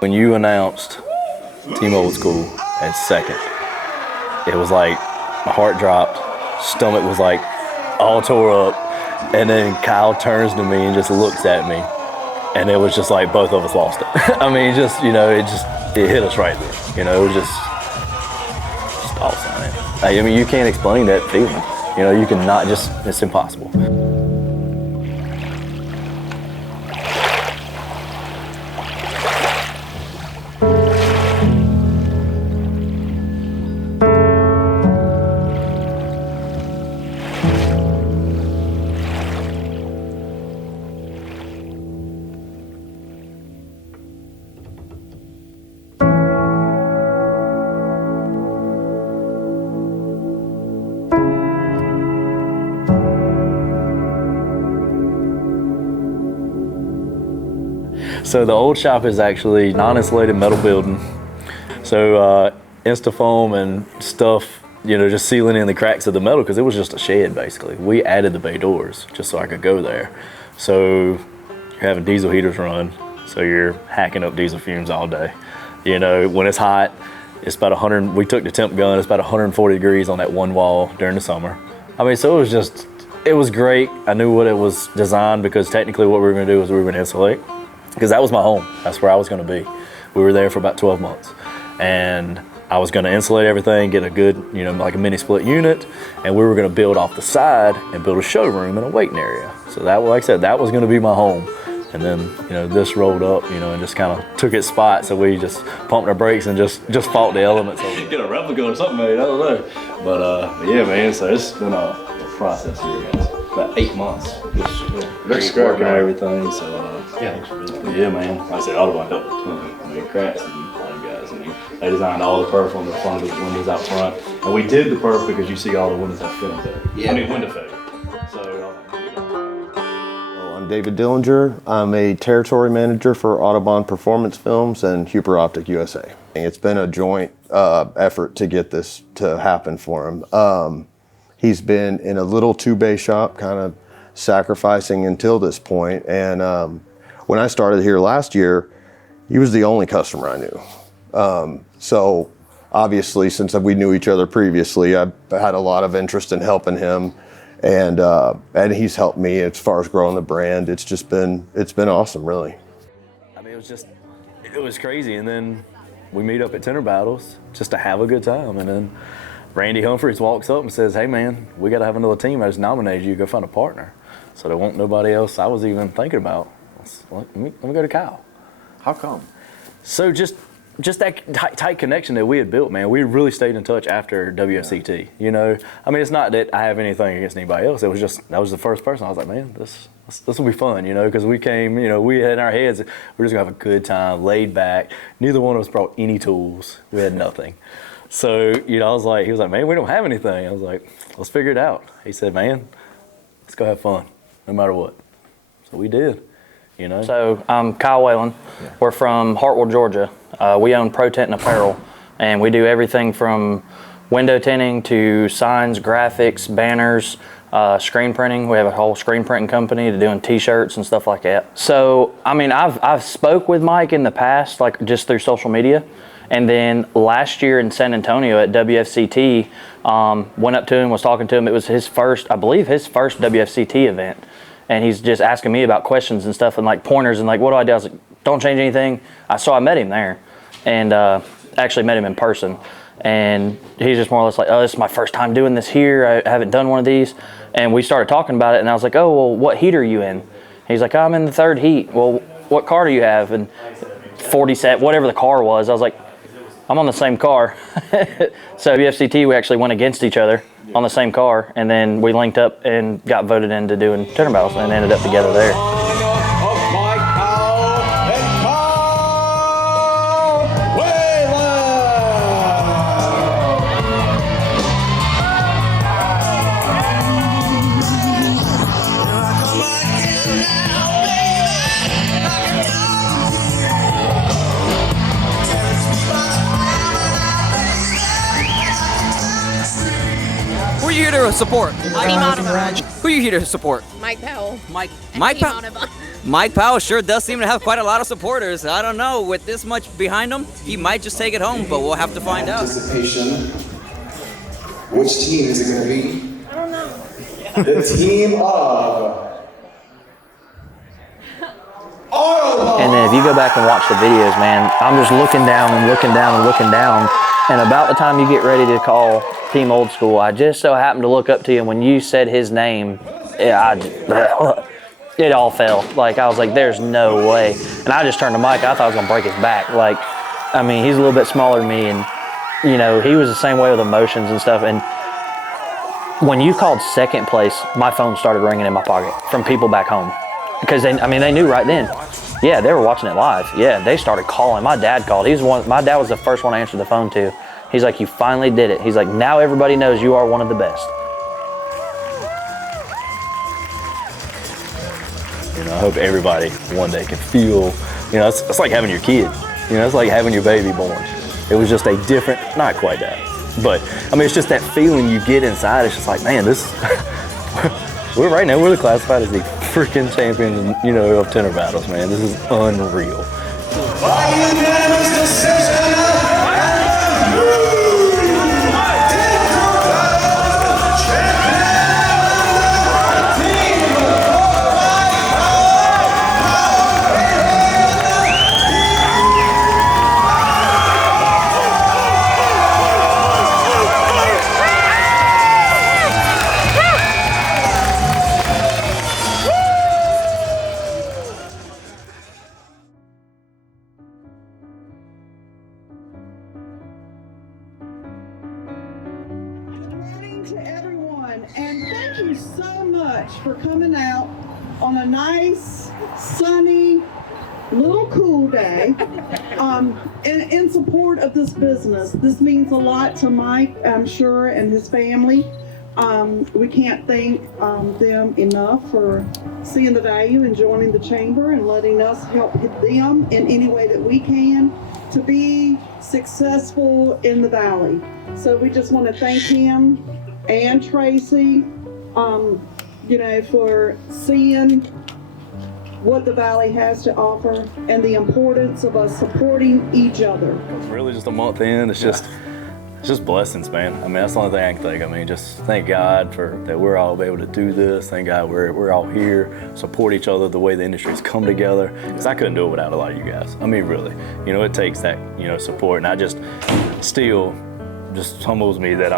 When you announced Team Old School at second, it was like my heart dropped, stomach was like all tore up, and then Kyle turns to me and just looks at me, and it was just like both of us lost it. I mean, just, you know, it hit us right there. You know, it was just awesome, man. I mean, you can't explain that feeling. You know, you cannot it's impossible. So the old shop is actually non-insulated metal building. So Instafoam and stuff, you know, just sealing in the cracks of the metal because it was just a shed basically. We added the bay doors just so I could go there. So you're having diesel heaters run, so you're hacking up diesel fumes all day. You know, when it's hot, it's about 100, we took the temp gun, it's about 140 degrees on that one wall during the summer. I mean, so it was great. I knew what it was designed because technically what we were gonna do was we were gonna insulate. Because that was my home. That's where I was going to be. We were there for about 12 months. And I was going to insulate everything, get a good, you know, like a mini split unit, and we were going to build off the side and build a showroom and a waiting area. So that, like I said, that was going to be my home. And then, you know, this rolled up, you know, and just kind of took its spot. So we just pumped our brakes and just fought the elements. Get a replica or something made, I don't know. But yeah, man, so it's been a process here, guys. About 8 months. Just working on everything, so yeah, man. Like I said, Audubon helped a ton. I mean, Kratz and all them guys. I mean, they designed all the perf on the front of the windows out front, and we did the perf because you see all the windows have film failure. Yeah. I mean, window failure. So. I'm David Dellinger. I'm a territory manager for Audubon Performance Films and Huber Optic USA. It's been a joint effort to get this to happen for him. He's been in a little 2-bay shop, kind of sacrificing until this point. And when I started here last year, he was the only customer I knew. So obviously, since we knew each other previously, I've had a lot of interest in helping him, and he's helped me as far as growing the brand. It's been awesome, really. I mean, it was crazy. And then we meet up at Tinter Battles just to have a good time, and then Randy Humphreys walks up and says, "Hey man, we got to have another team. I just nominated you. Go find a partner." So there won't nobody else I was even thinking about. Let me go to Kyle. How come? So just that tight connection that we had built, man. We really stayed in touch after WFCT. You know, I mean, it's not that I have anything against anybody else. It was just that was the first person. I was like, man, this will be fun, you know, because we came, you know, we had in our heads we're just gonna have a good time, laid back. Neither one of us brought any tools. We had nothing. So, you know, he was like, man, we don't have anything. I was like, let's figure it out. He said, man, let's go have fun, no matter what. So we did, you know. So I'm Kyle Whalen. Yeah. We're from Hartwell, Georgia. We own Pro Tint and Apparel, and we do everything from window tinting to signs, graphics, banners, screen printing. We have a whole screen printing company to doing t-shirts and stuff like that. So, I mean, I've spoke with Mike in the past, like just through social media. And then last year in San Antonio at WFCT, went up to him, was talking to him. It was his first, I believe, his first WFCT event. And he's just asking me about questions and stuff and like pointers and like, what do I do? I was like, don't change anything. I met him there and actually met him in person. And he's just more or less like, oh, this is my first time doing this here. I haven't done one of these. And we started talking about it, and I was like, oh, well, what heat are you in? He's like, I'm in the 3rd heat. Well, what car do you have? And 47, whatever the car was. I was like, I'm on the same car. So WFCT, we actually went against each other on the same car, and then we linked up and got voted into doing Tinter Battles and ended up together there. We're here to support. Team Audubon. Who are you here to support? Mike Powell. Mike Team Powell. Audubon. Mike Powell sure does seem to have quite a lot of supporters. I don't know, with this much behind him, he might just take it home, but we'll have to find out. Anticipation. Which team is it going to be? I don't know. The team of Audubon. And then if you go back and watch the videos, man, I'm just looking down and looking down and looking down. And about the time you get ready to call Team Old School, I just so happened to look up to you, and when you said his name, it all fell. Like, I was like, there's no way. And I just turned to Mike. I thought I was going to break his back. Like, I mean, he's a little bit smaller than me, and, you know, he was the same way with emotions and stuff. And when you called second place, my phone started ringing in my pocket from people back home. Because, they knew right then. Yeah, they were watching it live. Yeah, they started calling. My dad called. My dad was the first one I answered the phone to. He's like, you finally did it. He's like, now everybody knows you are one of the best. You know, I hope everybody one day can feel, you know, it's like having your kid. You know, it's like having your baby born. It was just a different, not quite that, but I mean, it's just that feeling you get inside. It's just like, man, we're classified as the freaking champions, you know, of Tinter Battles, man. This is unreal. By unanimous decision, To everyone, and thank you so much for coming out on a nice, sunny, little cool day in support of this business. This means a lot to Mike, I'm sure, and his family. We can't thank them enough for seeing the value and joining the chamber and letting us help them in any way that we can to be successful in the Valley. So we just want to thank him and TRACY, you know, for seeing what the Valley has to offer and the importance of us supporting each other. It's really just a month in. It's just blessings, man. I mean, that's the only thing I can think. I mean, just thank God that we're all able to do this. Thank God we're all here, support each other the way the industry's come together. Because I couldn't do it without a lot of you guys. I mean, really. You know, it takes that, you know, support. And I just humbles me that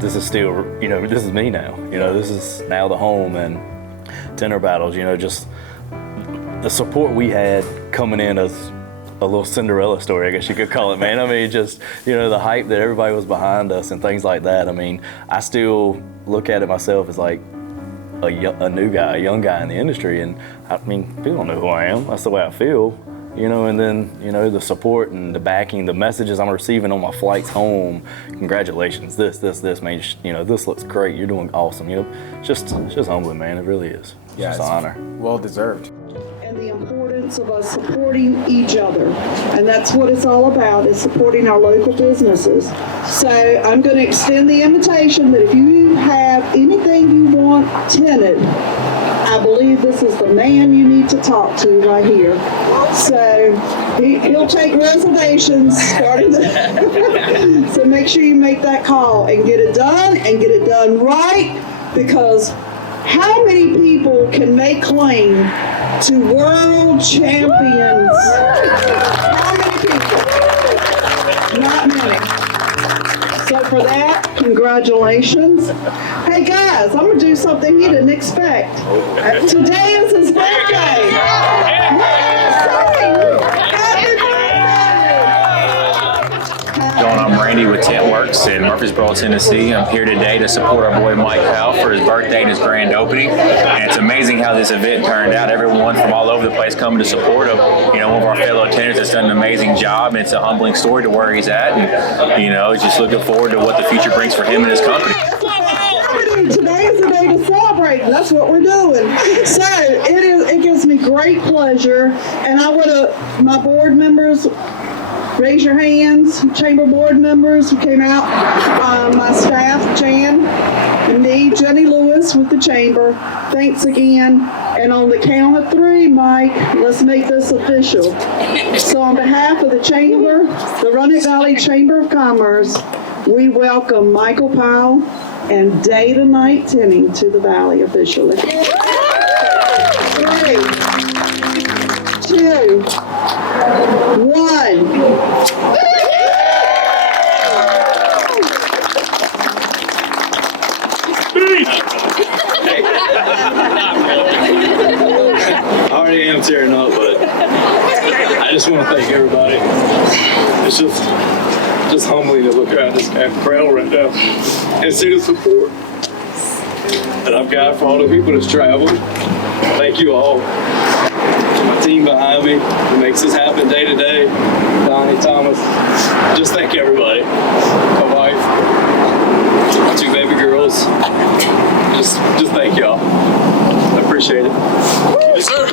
this is still, you know, this is me now. You know, this is now the home and Tinter Battles, you know, just the support we had coming in as a little Cinderella story, I guess you could call it, man. I mean, just, you know, the hype that everybody was behind us and things like that. I mean, I still look at it myself as like a new guy, a young guy in the industry. And I mean, people don't know who I am. That's the way I feel. You know, and then, you know, the support and the backing, the messages I'm receiving on my flights home. Congratulations, this, man, you know, this looks great. You're doing awesome. You know, it's just humbling, man. It really is. Yeah, it's an honor. Well deserved. And the importance of us supporting each other. And that's what it's all about, is supporting our local businesses. So I'm going to extend the invitation that if you have anything you want tinted, I believe this is the man you need to talk to right here. So he'll take reservations starting so make sure you make that call and get it done right, because how many people can make claim to world champions? How many people? Not many. So for that, congratulations. Hey guys, I'm gonna do something he didn't expect. Today is his birthday. I'm Randy with Tintworks in Murfreesboro, Tennessee. I'm here today to support our boy Mike Powell for his birthday and his grand opening. And it's amazing how this event turned out. Everyone from all over the place coming to support him. You know, one of our fellow Tinters has done an amazing job, and it's a humbling story to where he's at. And, you know, just looking forward to what the future brings for him and his company. Today is the day to celebrate, and that's what we're doing. So it gives me great pleasure, and I would have my board members Raise your hands, chamber board members who came out, my staff, Jan, and me, Jenny Lewis with the chamber. Thanks again. And on the count of 3, Mike, let's make this official. So on behalf of the chamber, the Roanoke Valley Chamber of Commerce, we welcome Michael Powell and Day to Night Tinting to the Valley officially. 3, 2, 1. I already am tearing up, but I just want to thank everybody. It's just humbling to look around this crowd right now and see the support that I've got for all the people that's traveled. Thank you all. To my team behind me who makes this happen day to day. Donnie, Thomas, just thank everybody. My wife, my 2 baby girls. Just thank y'all. I appreciate it. Yes, sir.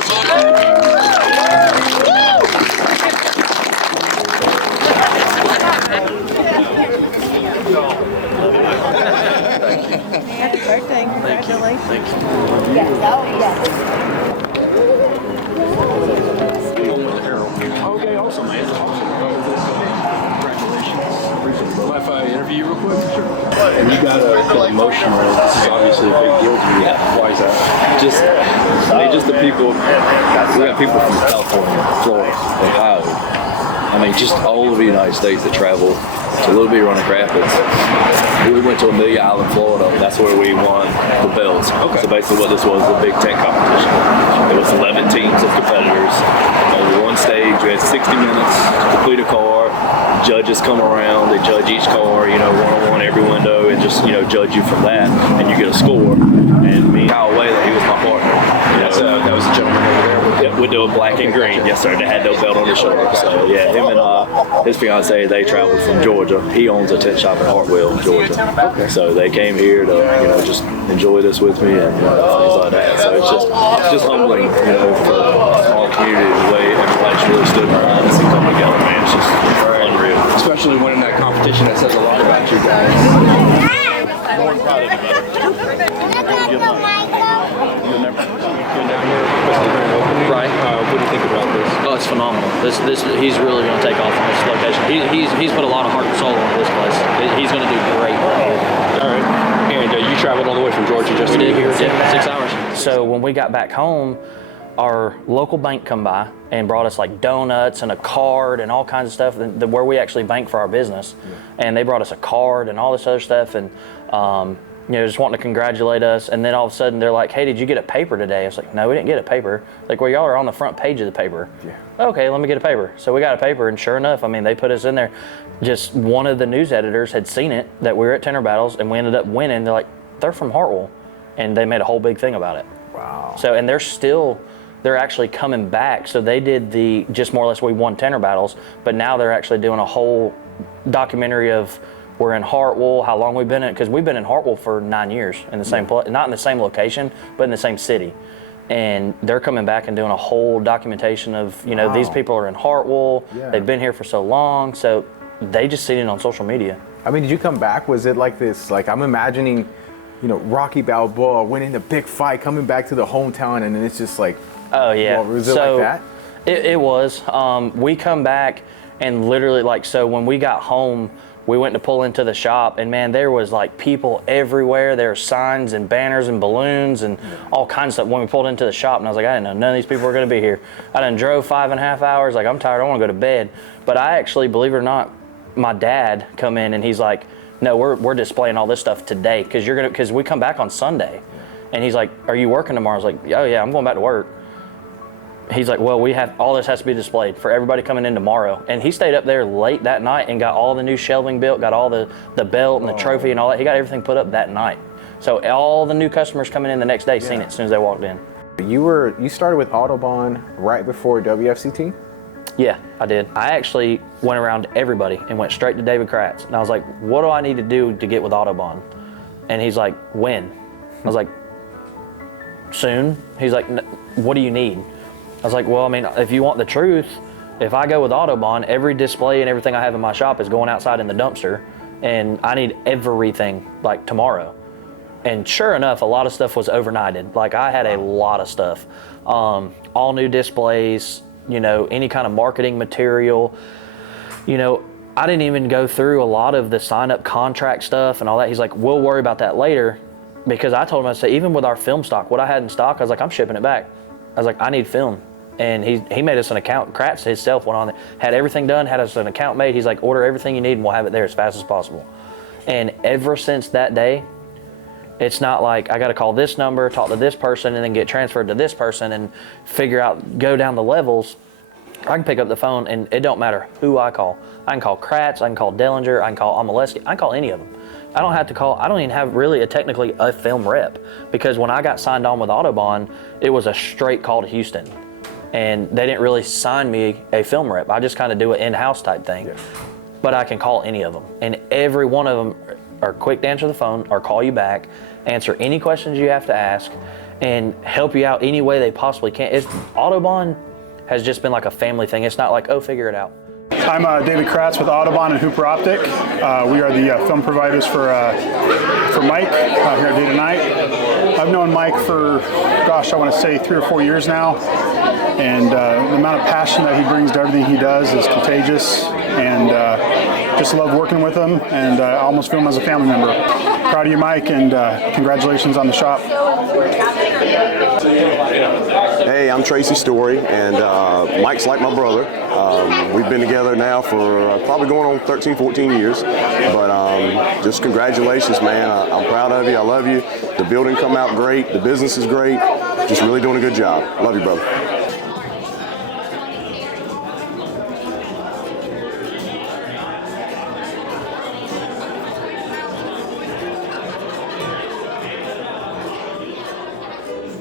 Happy birthday. Congratulations. Thank you. Yes. Oh, yes. Okay, awesome, man. Congratulations. Mind if I interview you real quick? Sure. And you got a feel emotional. This is obviously a big deal to you. Why is that? Just the people. We got people from California, Florida, Ohio. I mean, just all over the United States that travel to Little Bitty Roanoke Rapids. We went to Amelia Island, Florida. That's where we won the belts. Okay. So basically what this was a big tech competition. It was 11 teams of competitors. On one stage, we had 60 minutes to complete a car. Judges come around, they judge each car, one-on-one every window, and just, judge you from that, and you get a score. And me, Kyle Whaley, he was my partner. That was a gentleman over there. With the black and green, yes sir. They had no belt on their shoulder. So yeah, him and his fiance, they traveled from Georgia. He owns a tent shop in Hartwell, Georgia. Okay. So they came here to, just enjoy this with me and things like that. So it's just humbling, for a small community, the way everybody's really stood behind us and come together, man. It's just unreal. Especially winning that competition, that says a lot about you guys. More proud of you. Right. What do you think about this? Oh, it's phenomenal. He's really going to take off on this location. He's put a lot of heart and soul into this place. He's going to do great right here. All right. And you traveled all the way from Georgia just to be here? Yeah, 6 hours. So when we got back home, our local bank come by and brought us like donuts and a card and all kinds of stuff where we actually bank for our business. Yeah. And they brought us a card and all this other stuff and just wanting to congratulate us. And then all of a sudden they're like, hey, did you get a paper today? I was like, no, we didn't get a paper. Like, well, y'all are on the front page of the paper. Yeah. Okay, let me get a paper. So we got a paper, and sure enough, they put us in there. Just one of the news editors had seen it, that we were at Tinter Battles, and we ended up winning. They're like, they're from Hartwell. And they made a whole big thing about it. Wow. So, and they're actually coming back. So they did just more or less we won Tinter Battles, but now they're actually doing a whole documentary of we're in Hartwell, how long we've been in, because we've been in Hartwell for 9 years in the same place, not in the same location, but in the same city. And they're coming back and doing a whole documentation of, these people are in Hartwell, they've been here for so long, so they just seen it on social media. I mean, did you come back? Was it like this? Like, I'm imagining, Rocky Balboa winning the big fight, coming back to the hometown, and then it's just like, oh yeah. Was it like that? It was. We come back and literally so when we got home, we went to pull into the shop, and man, there was like people everywhere. There were signs and banners and balloons and all kinds of stuff when we pulled into the shop. And I was like, I didn't know none of these people were going to be here. I done drove 5.5 hours. Like, I'm tired. I want to go to bed. But I actually, believe it or not, my dad come in and he's like, no, we're displaying all this stuff today because we come back on Sunday. And he's like, are you working tomorrow? I was like, oh yeah, I'm going back to work. He's like, well, all this has to be displayed for everybody coming in tomorrow. And he stayed up there late that night and got all the new shelving built, got all the belt and the trophy and all that. He got everything put up that night. So all the new customers coming in the next day seen it as soon as they walked in. You started with Autobahn right before WFCT? Yeah, I did. I actually went around to everybody and went straight to David Kratz. And I was like, what do I need to do to get with Autobahn? And he's like, when? I was like, soon. He's like, what do you need? I was like, well, if you want the truth, If I go with Autobahn, every display and everything I have in my shop is going outside in the dumpster, and I need everything like tomorrow. And sure enough, a lot of stuff was overnighted. Like I had a lot of stuff, all new displays, you know, any kind of marketing material. You know, I didn't even go through a lot of the sign up contract stuff and all that. He's like, we'll worry about that later, because I told him, I said, even with our film stock, what I had in stock, I was like, I'm shipping it back. I was like, I need film. And he made us an account. Kratz himself went on it, had everything done, had us an account made. He's like, order everything you need and we'll have it there as fast as possible. And ever since that day, it's not like I got to call this number, talk to this person, and then get transferred to this person and figure out, go down the levels. I can pick up the phone and it don't matter who I call. I can call Kratz, I can call Dellinger, I can call Amelia, I can call any of them. I don't have to call, I don't even have really technically a film rep, because when I got signed on with Autobahn, it was a straight call to Houston. And they didn't really sign me a film rep. I just kind of do an in-house type thing. But I can call any of them. And every one of them are quick to answer the phone or call you back, answer any questions you have to ask, and help you out any way they possibly can. Autobahn has just been like a family thing. It's not like, oh, figure it out. I'm David Kratz with Autobahn and Hooper Optic. We are the film providers for Mike here at Day to Night. I've known Mike for, gosh, I want to say 3 or 4 years now. And the amount of passion that he brings to everything he does is contagious. And just love working with him. And I almost feel him as a family member. Proud of you, Mike, and congratulations on the shop. Hey, I'm TRACY Story, and Mike's like my brother. We've been together now for probably going on 13, 14 years. But just congratulations, man. I'm proud of you. I love you. The building come out great. The business is great. Just really doing a good job. Love you, brother.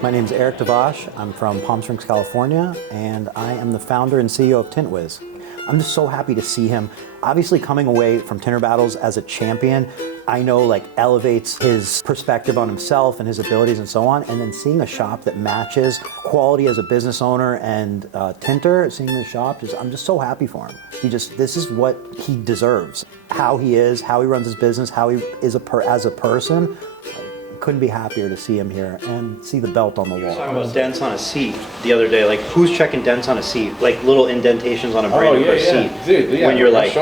My name is Eric Devash. I'm from Palm Springs, California, and I am the founder and CEO of TintWiz. I'm just so happy to see him. Obviously, coming away from Tinter Battles as a champion, I know like elevates his perspective on himself and his abilities and so on, and then seeing a shop that matches quality as a business owner and tinter, seeing the shop, I'm just so happy for him. This is what he deserves. How he is, how he runs his business, how he is as a person. Couldn't be happier to see him here and see the belt on the wall. Talking about dents on a seat the other day, like who's checking dents on a seat? Like little indentations on a brand new seat. Dude, when you're like, do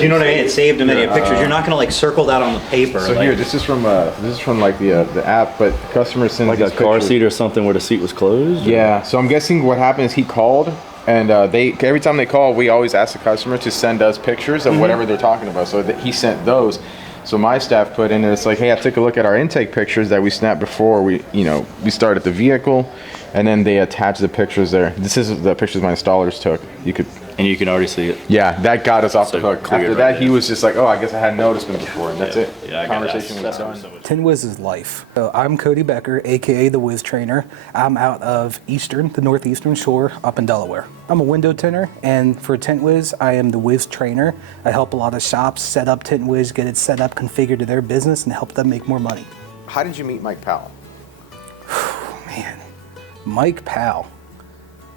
you know what I mean? It's saved in many pictures. You're not gonna like circle that on the paper. So like, here, this is from like the app, but the customer sends like a car seat or something where the seat was closed. Yeah. So I'm guessing what happened is he called, and every time they call, we always ask the customer to send us pictures of whatever they're talking about. So that he sent those. So my staff put in, and it's like, hey, I took a look at our intake pictures that we snapped before we started the vehicle, and then they attached the pictures there. This is the pictures my installers took. You can already see it. Yeah, that got us off the hook. After that, he was just like, oh, I guess I hadn't noticed them before, and that's it. Yeah, conversation was done. TinWiz is life. So I'm CODY BECKER, aka the Wiz Trainer. I'm out of the northeastern shore up in Delaware. I'm a window tinter, and for TintWiz, I am the Wiz Trainer. I help a lot of shops set up TintWiz, get it set up, configured to their business, and help them make more money. How did you meet Mike Powell? Man, Mike Powell.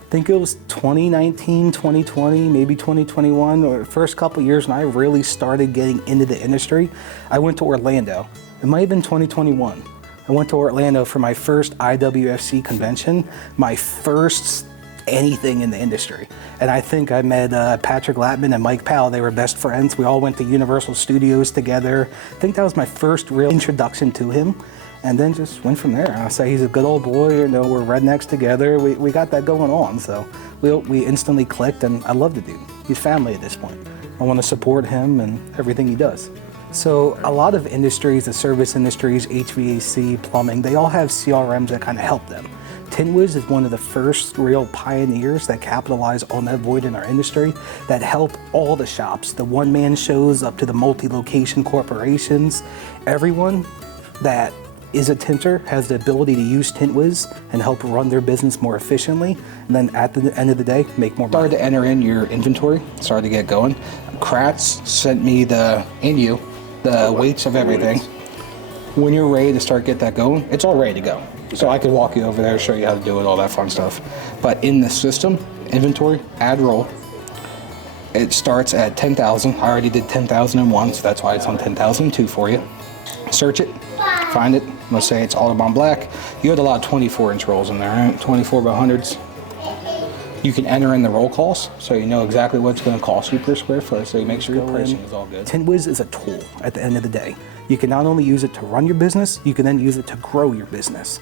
I think it was 2019, 2020, maybe 2021, or the first couple years when I really started getting into the industry. I went to Orlando. It might have been 2021. I went to Orlando for my first IWFC convention, my first anything in the industry. And I think I met Patrick Latman and Mike Powell. They were best friends. We all went to Universal Studios together. I think that was my first real introduction to him. And then just went from there. I say he's a good old boy, we're rednecks together. We got that going on. So we instantly clicked, and I love the dude. He's family at this point. I want to support him and everything he does. So a lot of industries, the service industries, HVAC, plumbing, they all have CRMs that kind of help them. TintWiz is one of the first real pioneers that capitalize on that void in our industry, that help all the shops, the one-man shows up to the multi-location corporations. Everyone that is a tinter has the ability to use TintWiz and help run their business more efficiently, and then at the end of the day, make more money. Started to enter in your inventory, started to get going. Kratz sent me the weights of everything. When you're ready to start get that going, it's all ready to go. So I could walk you over there, show you how to do it, all that fun stuff. But in the system, inventory, add roll, It starts at 10,000. I already did 10,001, so that's why it's on 10,002 for you. Search it, find it. Let's say it's Audubon Black. You had a lot of 24-inch rolls in there, right? 24 by 100s. You can enter in the roll calls, so you know exactly what it's going to cost you per square foot, so you make sure your pricing is all good. TintWiz is a tool at the end of the day. You can not only use it to run your business, you can then use it to grow your business.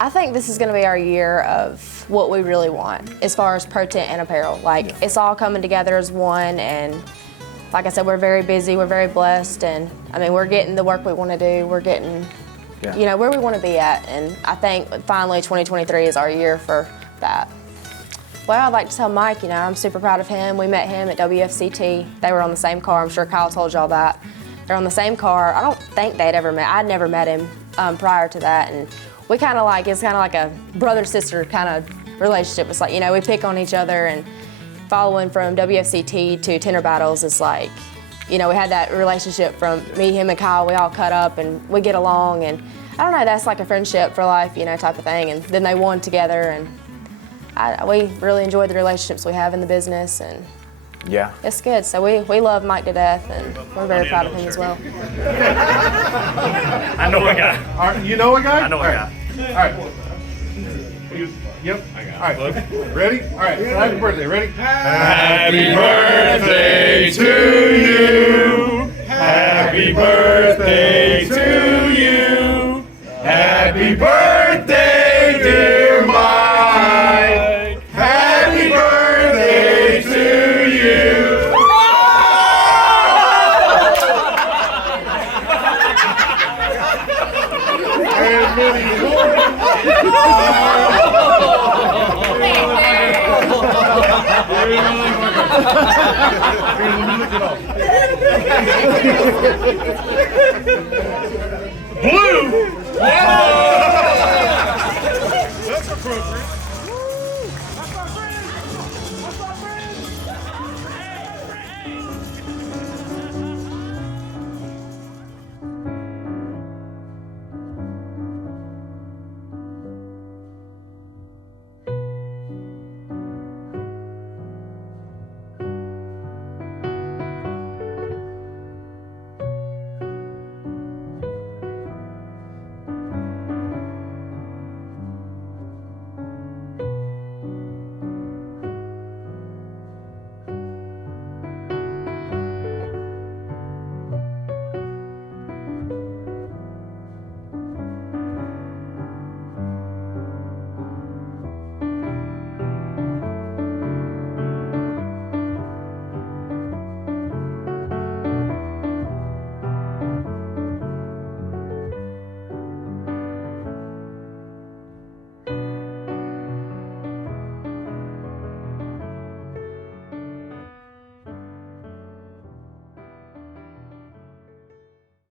I think this is going to be our year of what we really want as far as pro tint and apparel. Like, it's all coming together as one, and like I said, we're very busy, we're very blessed, and I mean, we're getting the work we want to do, we're getting, you know, where we want to be at, and I think finally 2023 is our year for that. Well, I'd like to tell Mike, you know, I'm super proud of him. We met him at WFCT. They were on the same car. I'm sure Kyle told y'all that. They're on the same car. I don't think they'd ever met. I'd never met him prior to that, and we kind of like, it's kind of like a brother-sister kind of relationship. It's like, you know, we pick on each other, and following from WFCT to Tinter Battles is like, you know, we had that relationship from me, him, and Kyle. We all cut up, and we get along, and I don't know, that's like a friendship for life, you know, type of thing. And then they won together, and we really enjoyed the relationships we have in the business, and yeah, it's good. So we love Mike to death, and we're very proud of him as well. I know a guy. You know a guy? I know a guy. All right. Yep. All right. Ready? All right. Happy birthday. Ready? Happy birthday to you. Happy birthday to you. Happy birthday, dear Mike. Happy birthday to you. And many more. Blue!